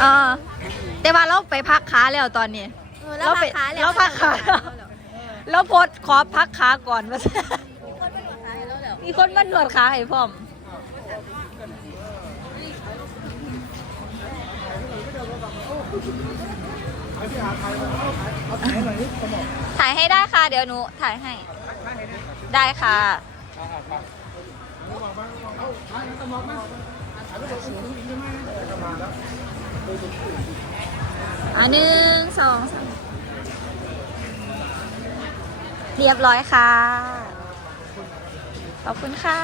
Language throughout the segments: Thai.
เออ แต่ว่าเราไปพักขาแล้วตอนนี้ เออแล้วพักขาแล้วเราพักขาแล้วโพสต์ขอพักขาก่อนว่ามีคนมาหนวดขาให้พร้อม ถ่ายให้ได้ค่ะ เดี๋ยวหนูถ่ายให้ ได้ค่ะ อะหนึ่งสองสามเรียบร้อยค่ะ ขอบคุณค่ะ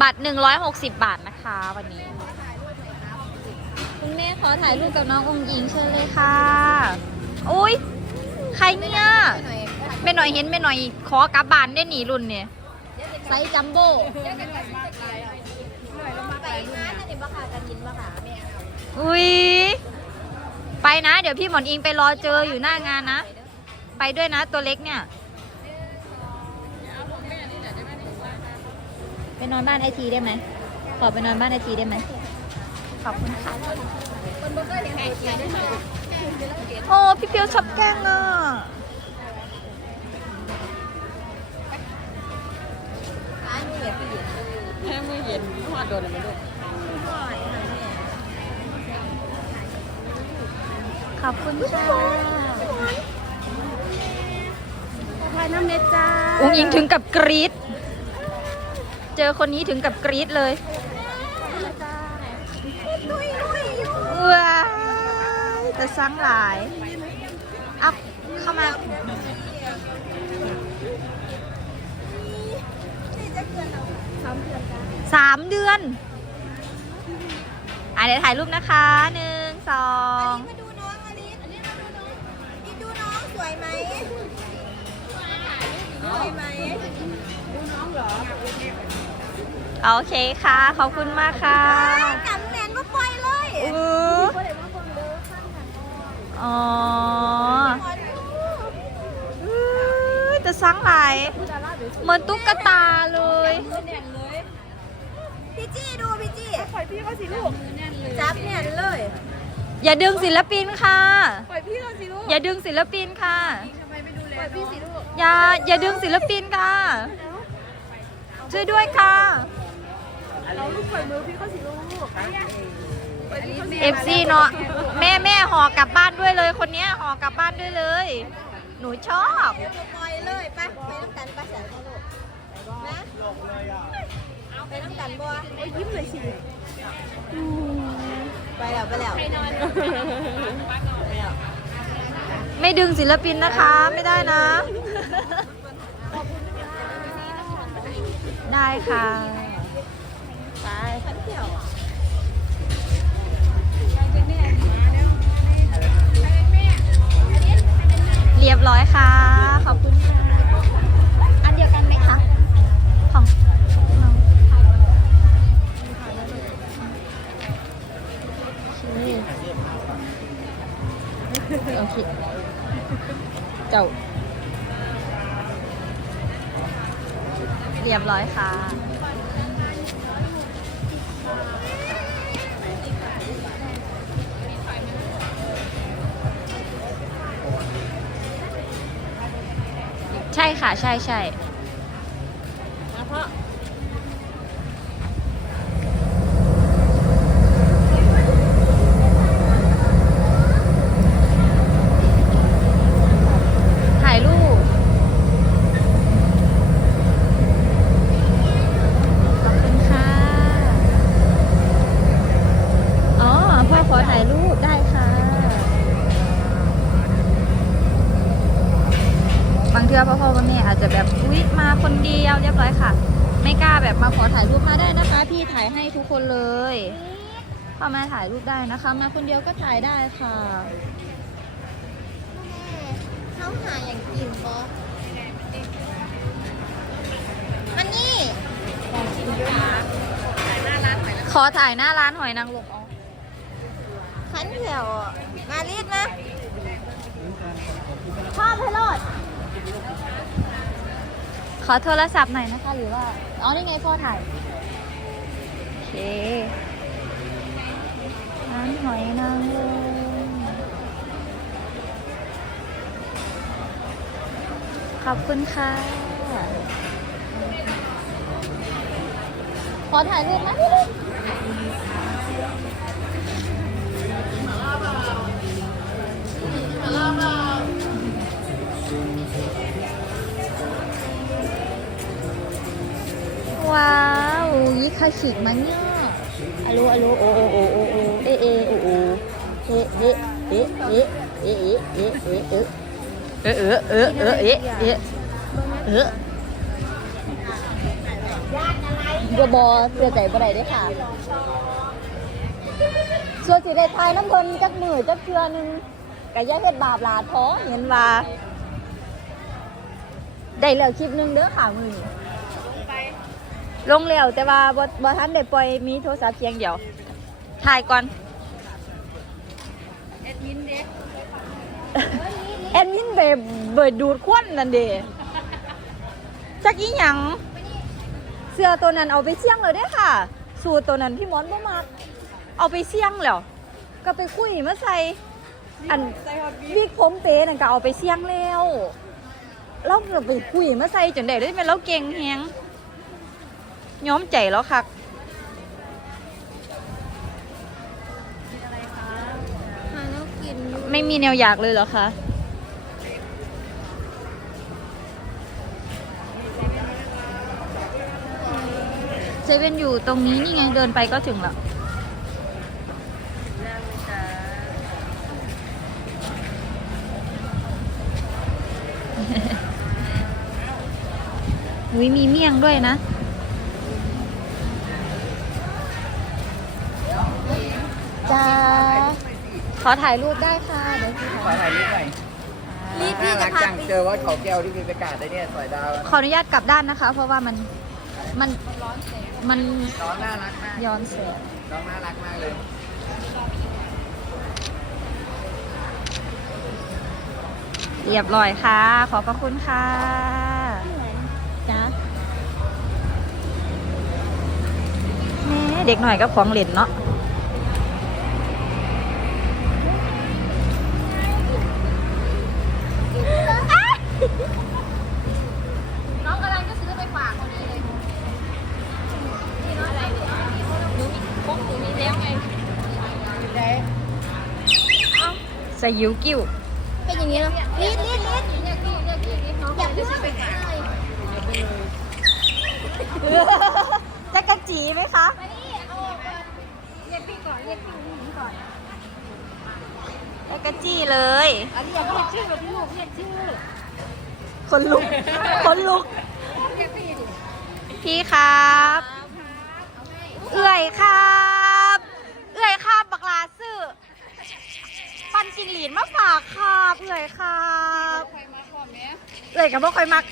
บัตร 160 บาทนะคะวันนี้ คุณแม่ขอถ่ายรูปกับน้ององค์หญิงเชิญเลยค่ะ อุ้ย ใครเนี่ยแม่หน่อยเห็นแม่หน่อยขอกลับบ้านได้หนีรุ่นเนี่ยไซส์จัมโบ้ไปงานนั่นเองบ้าค่ะกันยินบ้าค่ะแม่อุ้ยไปนะ เดี๋ยวพี่หมอนอิงไปรอเจออยู่หน้างานนะ ไปด้วยนะตัวเล็กเนี่ยไปนอนบ้านไอทีได้ไหมขอไปนอนบ้านไอทีได้ไหมขอบคุณค่ะ คนบ่เคยเห็นแขกเกียร์ด้วยค่ะโอ้พี่เพียวชอบแกล้งอะร้านนี้แบบพี่แม่มือเย็นหัวโดนอะไรไม่รู้ขอบคุณค่ะทายน้ำเน็ตจ้าอุ้งอิงถึงกับกรี๊ดเจอคนนี้ถึงกับกรี๊ดเลยว้ายแต่ สร้างหลายเอาเข้ามาสามเดือนอะเดี๋ยวถ่ายรูปนะคะหนึ่งสองมาดูน้องอลิสอันนี้มาดูน้องนี่ดูน้องสวยไหมสวยไหมโอเคค่ะ ขอบคุณมากค่ะ จำแมนก็ปล่อยเลย อือ อ๋ออื้อจะสร้างหลายเหมือนตุ๊กตาเลย พี่จี้ดูพี่จี้ปล่อยพี่เขาสิลูกจับแน่นเลย อย่าดึงศิลปินค่ะปล่อยพี่เขาสิลูกอย่าดึงศิลปินค่ะปล่อยพี่สิลูกอย่าอย่าดึงศิลปินค่ะช่วยด้วยค่ะเราลูกปล่อยมือพี่เขาสิลูก เอฟซีเนาะแม่แม่ห่อกลับบ้านด้วยเลยคนเนี้ยห่อกลับบ้านด้วยเลย หนูชอบปล่อยเลยไปไปน้ำกันไปแสนลูกนะไปน้ำกันบัวยิ้มเลยสิไปแล้วไปแล้วไม่ดึงศิลปินนะคะไม่ได้นะ ได้ค่ะไปขันเที่ยว เรียบร้อยค่ะขอบ ค่ะ ใช่ใช่ เพราะ ถ่ายรูป ขอบคุณค่ะ อ๋อ พ่อขอถ่ายรูปได้ค่ะ บาง เทื่อพ่อพ่อกับแม่อาจจะแบบอุ๊ยมาคนเดียวเรียบร้อยค่ะ ไม่กล้าแบบมาขอถ่ายรูปมาได้นะคะ พี่ถ่ายให้ทุกคนเลยเข้ามาถ่ายรูปได้นะคะ มาคนเดียวก็ถ่ายได้ค่ะเขาหาอย่างกินบอมันนี่ขอถ่ายหน้าร้านหอยนางรมเอาขันเที่ยวอะมารีดมาพ่อเพ ขอโทรศัพท์หน่อยนะคะ หรือว่าอ๋อนี่ไงพ่อถ่าย โอเคน้ำหอยนางรมขอบคุณค่ะ ขอถ่ายรูปไหม ยี่คาชิกมันเนี่ยอะโลอะโลโอโอโอโอโอเอเอโอโอเอเอเอเอเอเอเอเอเอเอเอเอเอเอเอเออบอบอเสียใจบ่ได้เด้อค่ะส่วนสิได้ทายน้ำเพิ่นจักมือจักเทือหนึงก็อย่าเฮ็ดบาปหลาท้อเห็นว่าได้แล้วคลิปหนึงเด้อค่ะมือนี้ ลงแล้วแต่ว่าบ่บ่ทันได้ปล่อยมีโทรศัพท์เพียงเดียว ถ่ายก่อนเอ็ดมินเด็กแอดมินเบเบิดดูดควันนั่นเด้จักอีหยังเสื้อตัวนั้นเอาไปเสี่ยงเลยเด้อค่ะ สูตรตัวนั้นพี่หมอนบ่มักเอาไปเสี่ยงแล้ว ก็ไปคุยมาใส่อันวิกผมเป๊นั่นก็เอาไปเสี่ยงแล้วเราก็ไปคุยมาใส่จนได้เลยเป็นเราเก่งแฮง ย้อมใจแล้วคักหาแล้วกินอยู่ไม่มีแนวอยากเลยเหรอคะ เซเว่นอยู่ตรงนี้นี่ไงเดินไปก็ถึงแล้ว อุ้ยมีเมี่ยงด้วยนะ จ้าขอถ่ายรูปได้ค่ะเดี๋ยวพี่ขอถ่ายถ่ายรูปหน่อยรีบพี่น่าจะรักพาจังไปเจอว่าเขาแก้วที่มีประกาศได้เนี่ยสอยดาวขออนุญาตกลับด้านนะคะ เพราะว่ามันมันมันน้องน่ารักมากย้อนแสงน้องน่ารักมากเลยเรียบร้อยค่ะ ขอบพระคุณค่ะจ้าแม่เด็กหน่อยก็ของเล่นเนาะ ยิ้วกิ้ว เป็นอย่างนี้เหรอรีดรีดรีดอย่าพูดจะกระจีไหมคะจะกระจีเลยเรียกชื่อเรียกชื่อเรียกชื่อคนลุก คนลุก พี่ครับ ครับเอื่อยครับเอื่อยกับบ่ค่อยมัก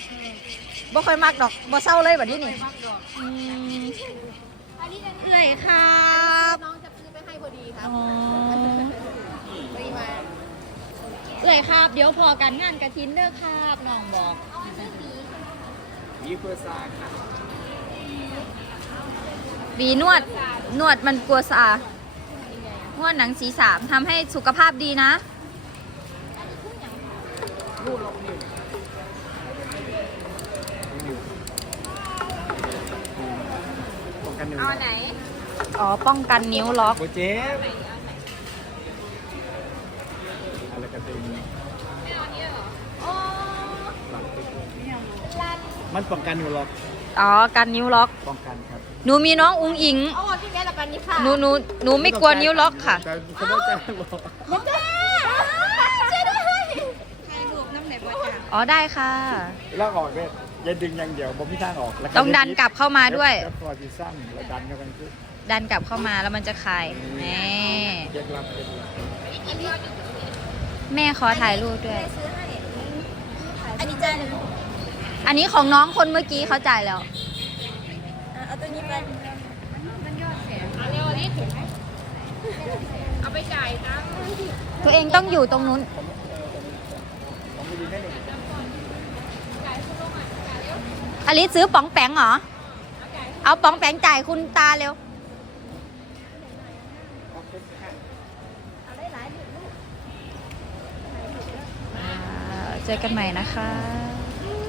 บ่ค่อยมักดอกบ่เศร้าเลยแบบนี้นี่อืมอันนี้อันนี้เอื่อยครับน้องจะซื้อไปให้พอดีครัอ๋บอไปมาเอื่อยครับ เดี๋ยวพอกันงานกระทินเด้อครับน้องบอกยีเพื่อซ่าค่ะบีนวดนวดมันกลัวสานวดหนังสีสามทำให้สุขภาพดีนะ ป้องกันหนึ่งเอาไหนอ๋อ ป้องกันนิ้วล็อก โบเจ๊บอะไรกันเต็มอ๋อมันป้องกันอยู่หรอกอ๋อ กันนิ้วล็อก ป้องกันครับหนูมีน้องอุงอิง เอาพี่แม่ละปันนี่ค่ะหนูหนูหนูไม่กลัวนิ้วล็อกค่ะ แต่เขาไม่แจ้งบอกยังไงช่วยด้วยถ่ายรูปน้ำไหนบ่จ้า อ๋อได้ค่ะ แล้วออกเนี่ยอย่าดึงอย่างเดียวบ่มีทางออกแล้วต้องดันกลับเข้ามาด้วย แล้วพอจีสั้นแล้วดันเข้าไปคือดันกลับเข้ามาแล้วมันจะคลายแม่เจ็ดลับเจ็ดลับอันนี้แม่ขอถ่ายรูปด้วยซื้อให้อันนี้จ่ายหนึ่งอันนี้ของน้องคนเมื่อกี้เขาจ่ายแล้วเอาตัวนี้ไปมันยอดแสนเอาเร็วนี้เอาไปจ่ายนะตัวเองต้องอยู่ตรงนู้น อันนี้ซื้อป๋องแปงเหรอ เอาป๋องแปงจ่ายคุณตาเร็วเจอกันใหม่นะคะ